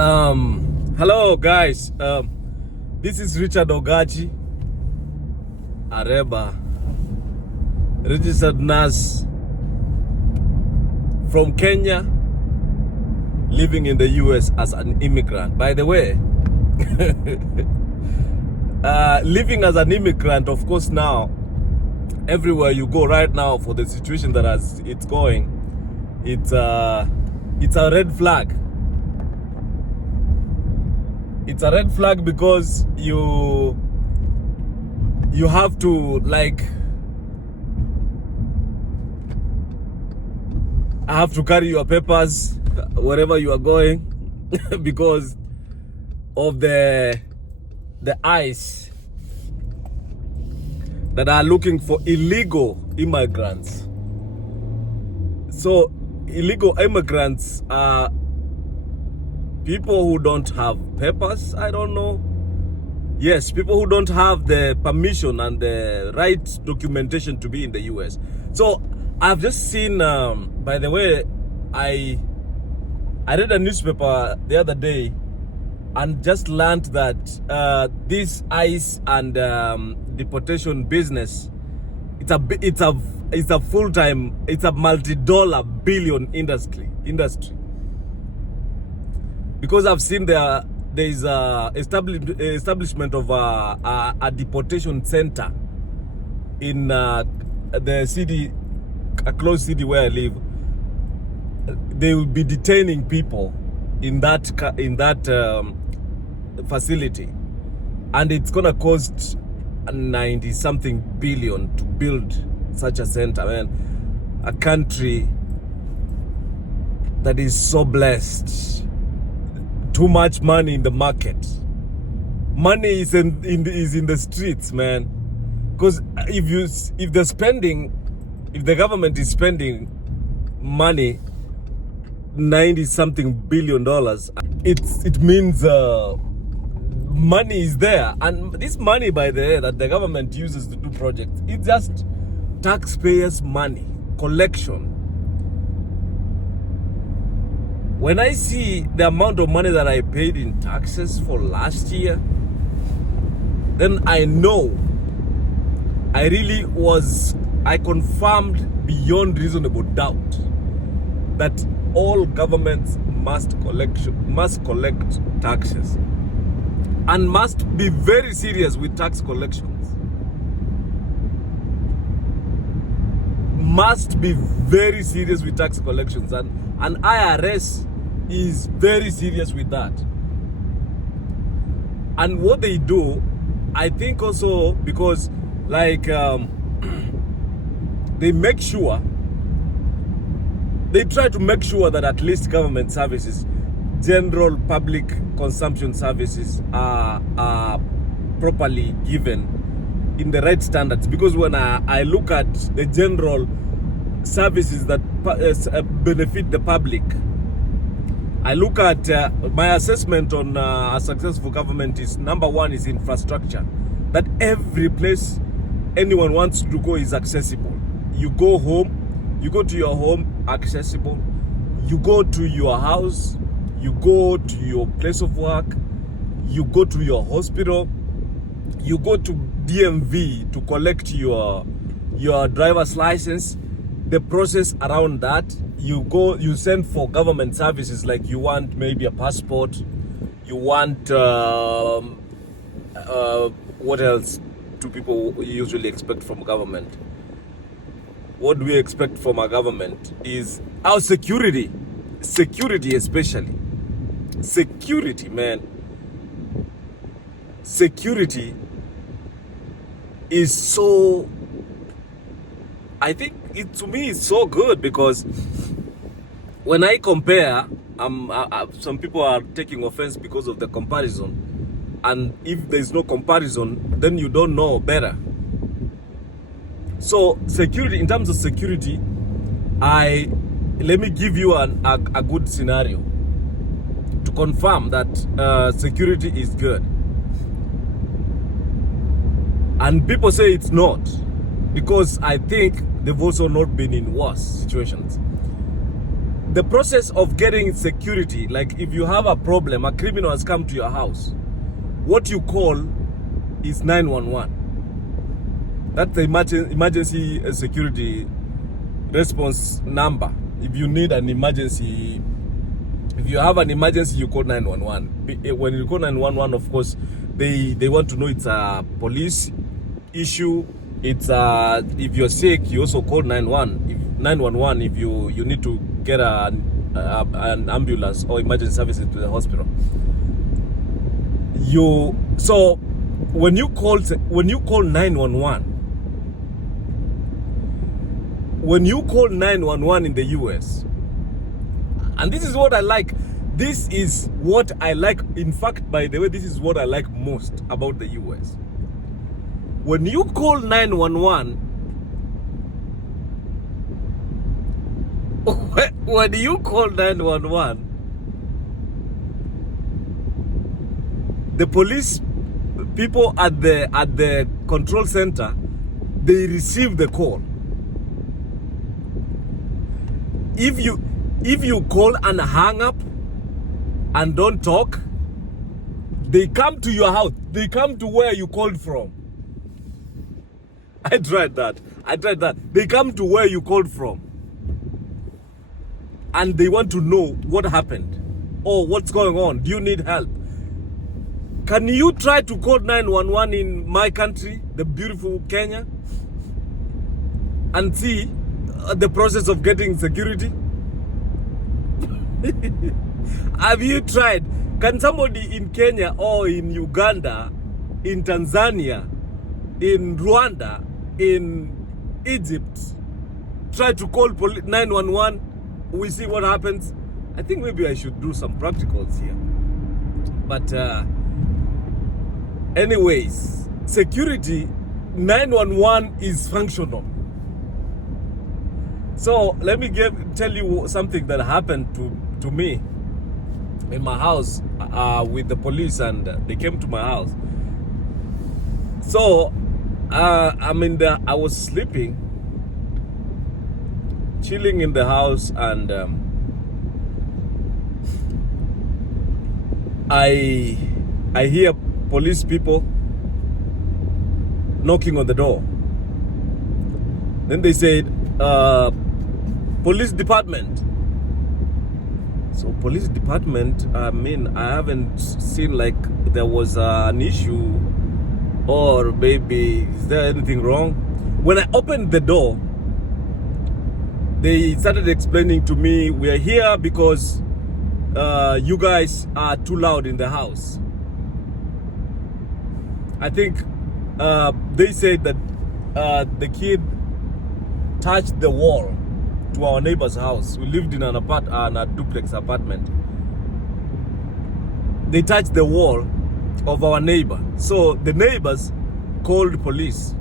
Hello guys. This is Richard Ogachi Areba, registered nurse from Kenya, living in the US as an immigrant. By the way, living as an immigrant, of course, now everywhere you go right now, for the situation that it's going, it's a red flag. It's a red flag because you have to have to carry your papers wherever you are going because of the ICE that are looking for illegal immigrants. So illegal immigrants are people who don't have papers, I don't know. Yes, people who don't have the permission and the right documentation to be in the US. So I've just seen, by the way, I read a newspaper the other day and just learned that this ICE and deportation business, it's a full-time, it's a multi-dollar billion industry. Because I've seen there is a establishment of a deportation center in the city, a close city where I live. They will be detaining people in that facility, and it's gonna cost 90-something billion to build such a center. Man, a country that is so blessed. Too much money in the market. Money is in the streets, man. Because if the government is spending money, $90-something billion, it means money is there. And this money, by the way, that the government uses to do projects, it's just taxpayers' money, collection. When I see the amount of money that I paid in taxes for last year, then I know I confirmed beyond reasonable doubt that all governments must collect taxes and must be very serious with tax collections. Must be very serious with tax collections, and IRS is very serious with that. And what they do, I think also, because they make sure, they try to make sure that at least government services, general public consumption services are properly given in the right standards. Because when I look at the general services that benefit the public, I look at my assessment on a successful government is, number one is infrastructure. That every place anyone wants to go is accessible. You go to your home, accessible. You go to your house, you go to your place of work, you go to your hospital, you go to DMV to collect your driver's license. The process around that, you send for government services, like you want maybe a passport, you want what else do people usually expect from government? What do we expect from a government is our security, especially security, man. Security is so, I think to me it's so good, because when I compare, some people are taking offense because of the comparison, and if there's no comparison, then you don't know better. So security, in terms of security, let me give you a good scenario to confirm that security is good. And people say it's not, because I think they've also not been in worse situations. the process of getting security, like if you have a problem, a criminal has come to your house, what you call is 911. That's the emergency security response number. If you need an emergency, if you have an emergency, you call 911. When you call 911, of course, they want to know it's a police issue. It's if you're sick, you also call 911 if you need to get an ambulance or emergency services to the hospital. So when you call 911, when you call 911 in the US, and this is what I like. This is what I like. In fact, by the way, this is what I like most about the US. When you call 911, when you call 911, the police people at the control center, they receive the call. If you call and hang up and don't talk, they come to your house. They come to where you called from. I tried that. They come to where you called from. And they want to know what happened. Or what's going on. Do you need help? Can you try to call 911 in my country, the beautiful Kenya, and see the process of getting security? Have you tried? Can somebody in Kenya or in Uganda, in Tanzania, in Rwanda, in Egypt, try to call 911? We see what happens. I think maybe I should do some practicals here. But anyways, security, 911 is functional. So let me tell you something that happened to me in my house with the police, and they came to my house. So I was sleeping, chilling in the house, and I hear police people knocking on the door. Then they said, police department. So police department, I haven't seen like there was an issue, or maybe is there anything wrong? When I opened the door, they started explaining to me, we are here because you guys are too loud in the house. I think they said that the kid touched the wall to our neighbor's house. We lived in a duplex apartment. They touched the wall of our neighbor. So the neighbors called police.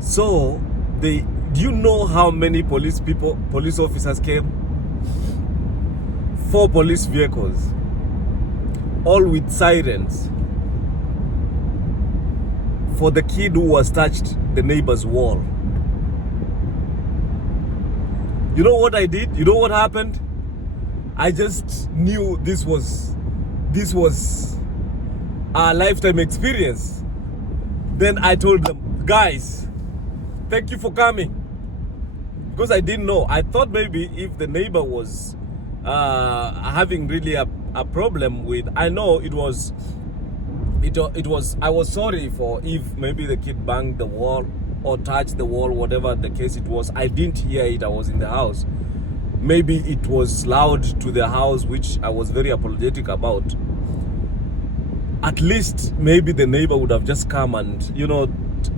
So do you know how many police officers came? 4 police vehicles, all with sirens, for the kid who was touched the neighbor's wall. You know what I did? You know what happened? I just knew this was a lifetime experience. Then I told them, guys, thank you for coming. Because I didn't know. I thought maybe if the neighbor was having really a problem with, I know it was, I was sorry for if maybe the kid banged the wall or touched the wall, whatever the case it was. I didn't hear it. I was in the house. Maybe it was loud to the house, which I was very apologetic about. At least maybe the neighbor would have just come and,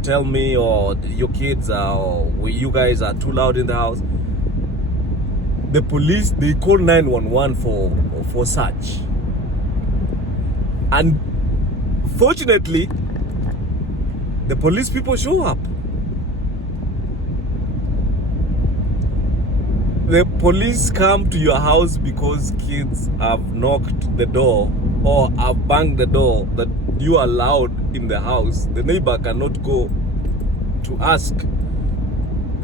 tell me, or your kids or you guys are too loud in the house. The police, they call 911 for search. And fortunately, the police people show up. The police come to your house because kids have knocked the door or have banged the door that you are loud in the house. The neighbor cannot go to ask,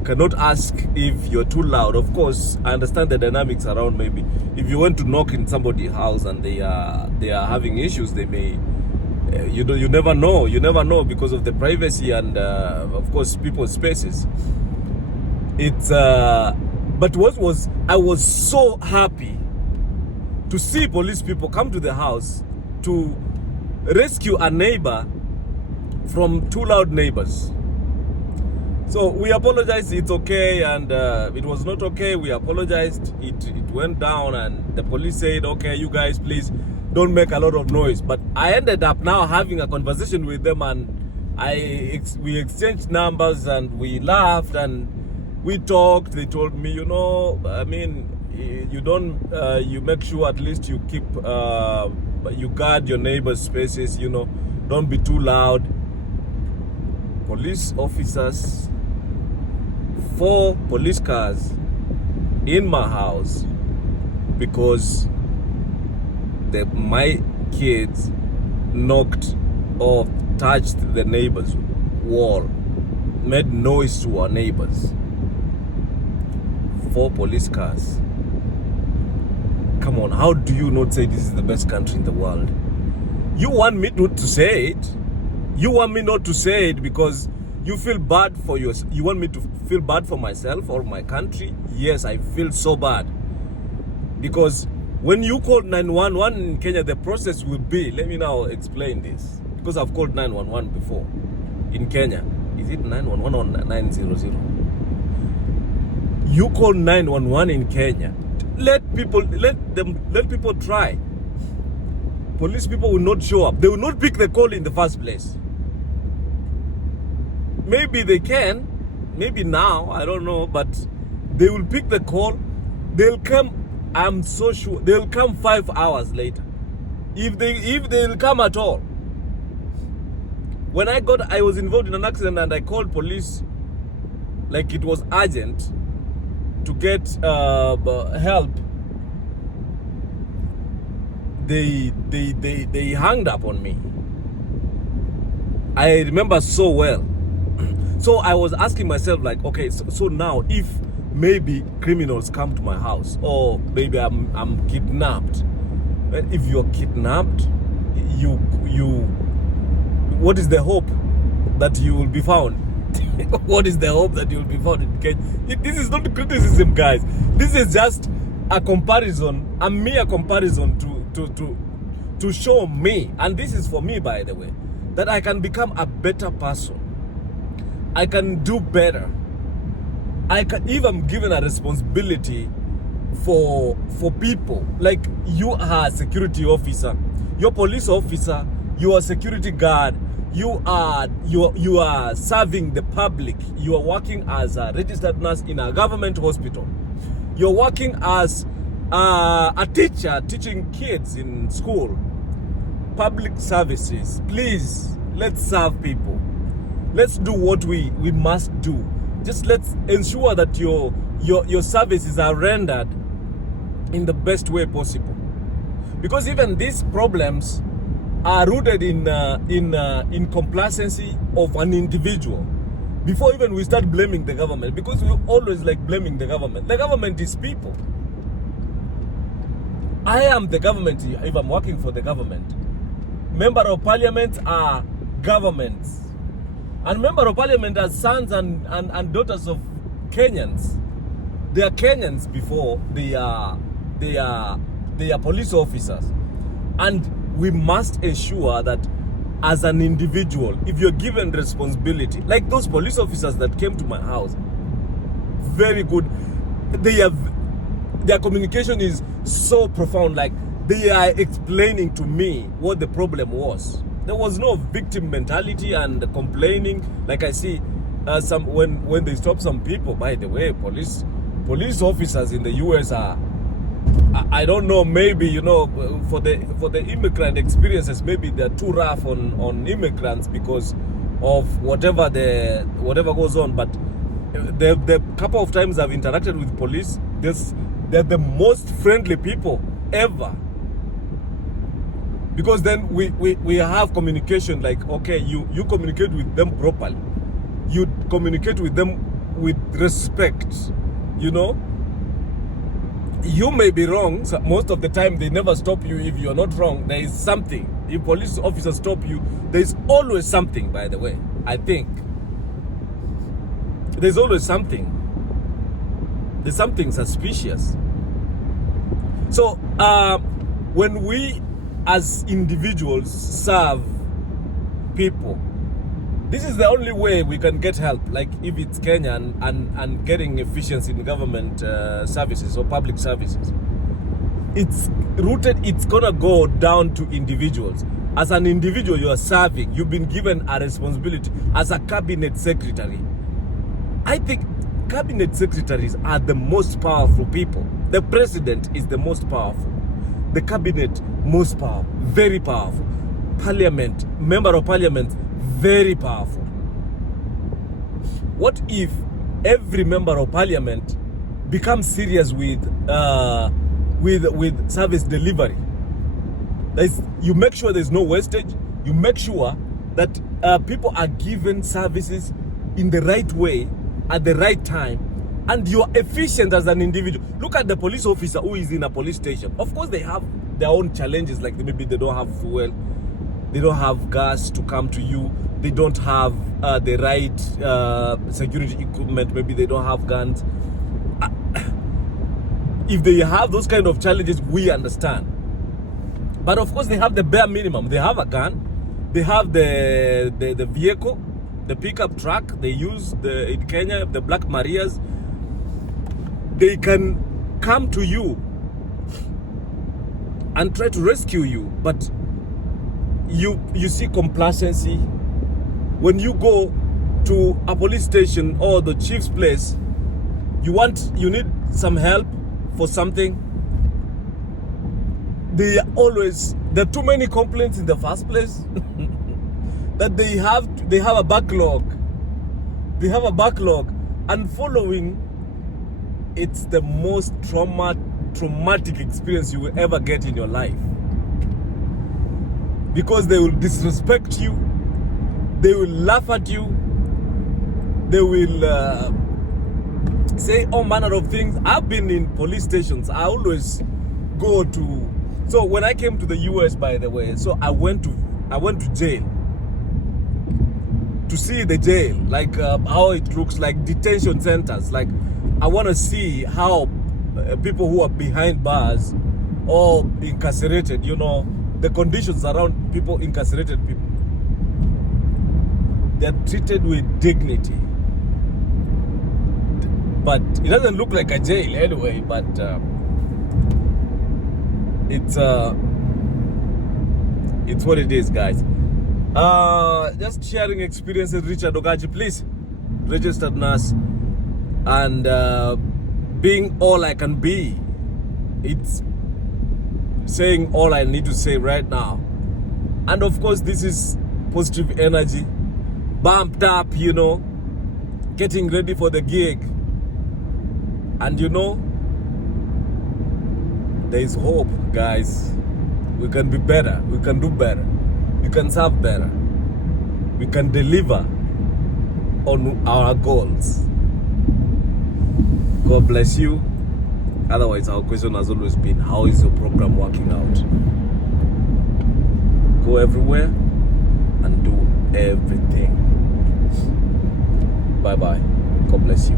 cannot ask if you're too loud. Of course, I understand the dynamics around. Maybe if you went to knock in somebody's house and they are having issues, they may you never know. You never know because of the privacy and of course people's spaces. It's but I was so happy to see police people come to the house to rescue a neighbor from two loud neighbors. So we apologized, it's okay, and it was not okay, we apologized, it went down, and the police said, okay, you guys please don't make a lot of noise. But I ended up now having a conversation with them, and we exchanged numbers, and we laughed, and we talked. They told me, you know, I mean, you make sure at least you keep, you guard your neighbors' spaces, you know, don't be too loud. Police officers, 4 police cars in my house because my kids knocked or touched the neighbor's wall, made noise to our neighbors. 4 police cars. Come on, how do you not say this is the best country in the world? You want me not to say it? You want me not to say it because you feel bad for you want me to feel bad for myself or my country? Yes, I feel so bad. Because when you call 911 in Kenya, the process will be, let me now explain this. Because I've called 911 before in Kenya. Is it 911 or 900? You call 911 in Kenya. Let people try. Police people will not show up. They will not pick the call in the first place. Maybe they can, maybe now, I don't know, but they will pick the call. They'll come, I'm so sure, they'll come 5 hours later. If they'll come at all. When I was involved in an accident and I called police, like it was urgent to get help, they hung up on me. I remember so well. So I was asking myself, like, okay, so now if maybe criminals come to my house, or maybe I'm kidnapped. If you're kidnapped, what is the hope that you will be found? What is the hope that you will be found in Kenya? This is not criticism, guys. This is just a comparison, a mere comparison to show me, and this is for me, by the way, that I can become a better person. I can do better. If I'm given a responsibility for people, like you are a security officer, you're a police officer, you are a security guard, you are serving the public, you are working as a registered nurse in a government hospital, you're working as a teacher teaching kids in school, public services. Please, let's serve people. Let's do what we must do. Just let's ensure that your services are rendered in the best way possible. Because even these problems are rooted in complacency of an individual. Before even we start blaming the government, because we always like blaming the government. The government is people. I am the government if I'm working for the government. Member of parliament are governments. And member of parliament are sons and daughters of Kenyans. They are Kenyans before they are police officers. And we must ensure that as an individual, if you're given responsibility, like those police officers that came to my house, very good. Their communication is so profound. Like they are explaining to me what the problem was. There was no victim mentality and complaining. Like I see when they stop some people. By the way, police officers in the US are, I don't know, maybe, you know, for the immigrant experiences, maybe they're too rough on immigrants because of whatever goes on. But the couple of times I've interacted with police, they're the most friendly people ever. Because then we have communication, like, okay, you communicate with them properly. You communicate with them with respect, you know. You may be wrong. So most of the time, they never stop you if you're not wrong. There is something. If police officers stop you, there is always something, by the way. I think. There's always something. There's something suspicious. So, when we as individuals serve people, this is the only way we can get help. Like if it's Kenya and getting efficiency in government services or public services, it's rooted, it's gonna go down to individuals. As an individual, you are serving, you've been given a responsibility as a cabinet secretary. I think cabinet secretaries are the most powerful people. The president is the most powerful. The cabinet, most powerful, very powerful. Parliament, member of parliament, very powerful. What if every member of parliament becomes serious with service delivery? You make sure there's no wastage. You make sure that people are given services in the right way at the right time, and you're efficient as an individual. Look at the police officer who is in a police station. Of course, they have their own challenges, like maybe they don't have fuel, they don't have gas to come to you, they don't have the right security equipment, maybe they don't have guns. If they have those kind of challenges, we understand. But of course, they have the bare minimum. They have a gun, they have the vehicle, the pickup truck they use in Kenya, the Black Marias. They can come to you and try to rescue you, but you see complacency. When you go to a police station or the chief's place, you need some help for something. There are too many complaints in the first place that they have a backlog. They have a backlog, and following, it's the most traumatic experience you will ever get in your life, because they will disrespect you, they will laugh at you, they will say all manner of things. I've been in police stations. I always go to, so when I came to the US, by the way, so I went to jail to see the jail, like how it looks, like detention centers. Like I want to see how people who are behind bars or incarcerated, you know, the conditions around people, incarcerated people, they're treated with dignity. But it doesn't look like a jail anyway, but it's what it is, guys. Just sharing experiences. Richard Ogaji, please, registered nurse, and being all I can be. It's saying all I need to say right now. And of course, this is positive energy, bumped up, you know, getting ready for the gig. And you know, there is hope, guys. We can be better, we can do better, we can serve better, we can deliver on our goals. God bless you. Otherwise, our question has always been, how is your program working out? Go everywhere and do everything. Bye bye. God bless you.